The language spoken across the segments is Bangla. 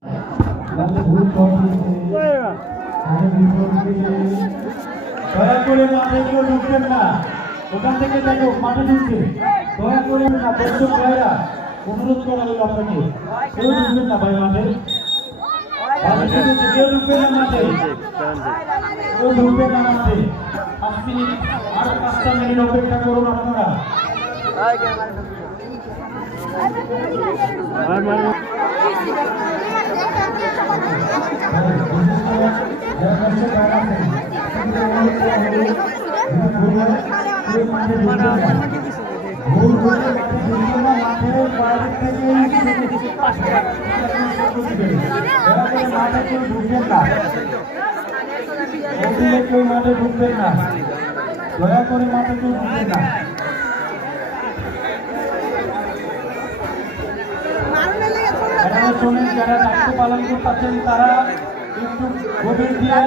দয়া করে মাঠে কেউ ঢুকবেন না, ওখান থেকে দেখো মাঠে ঢুকছে, দয়া করে না দর্শক ভাইরা অনুরোধ করা হলো আপনাকে, কেউ ঢুকবেন না ভাই মাঠে, কেউ ঢুকবেন না মাঠে, কেউ ঢুকবেন না মাঠে। 5 মিনিট আরো 5টা মিনিট অপেক্ষা করুন আপনারা। কেউ মাঠে ঢুকবেন না, দয়া করে মাঠে কেউ ঢুকবেন না। যারা দায়িত্ব পালন করতেছেন তারা একটু গভীর দিয়ে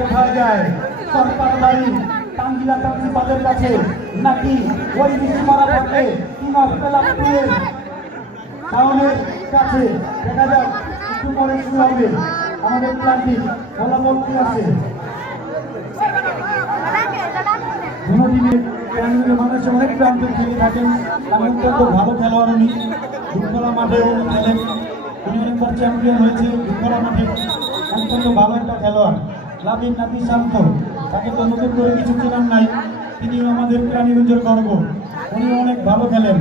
কোথায় যায়? সরকার বাড়ি টাঙ্গিলা টাঙ্গিবাদের কাছে নাকি ওই বিশ্বমারা পথে কিংবা পেলাপুরের টাউনের কাছে? দেখা যাক একটু পরে শুরু হবে আমাদের প্ল্যানটি। ফলাফল কি আছে? মানুষ অনেক প্রান্তে খেলে থাকেন, অত্যন্ত ভালো খেলোয়াড় উনি। দুর্গলা মাঠে খেলেন, উনি অনেকবার চ্যাম্পিয়ন হয়েছে দুর্গলা মাঠে। অত্যন্ত ভালো একটা খেলোয়াড় লাবিন নাতি শান্ত, তাকে তো নতুন করে কিছু চেনার নাই, তিনি আমাদের প্রাণীগঞ্জের গর্ব। উনি অনেক ভালো খেলেন।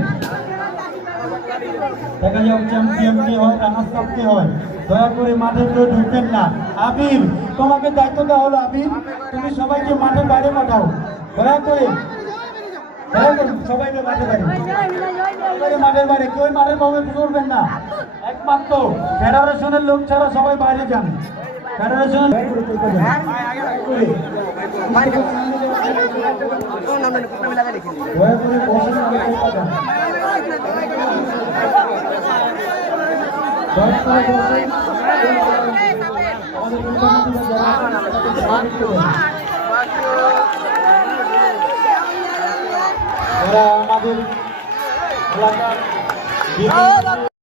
দেখা যাক চ্যাম্পিয়ন কে হয়, রানার্স আপ কে হয়। দয়া করে মাঠে কেউ ঢুকবেন না। আবির, তোমাকে দায়িত্ব দেওয়া হলো। আবির, তুমি সবাইকে মাঠের বাইরে পাঠাও, দয়া করে সবাইকে মাঠের বাইরে, মাঠের বাইরে কেউ মাঠের ভাবে করবেন না। একমাত্র ফেডারেশনের লোক ছাড়া সবাই বাইরে যান। ফেডারেশন আমাদের এলাকার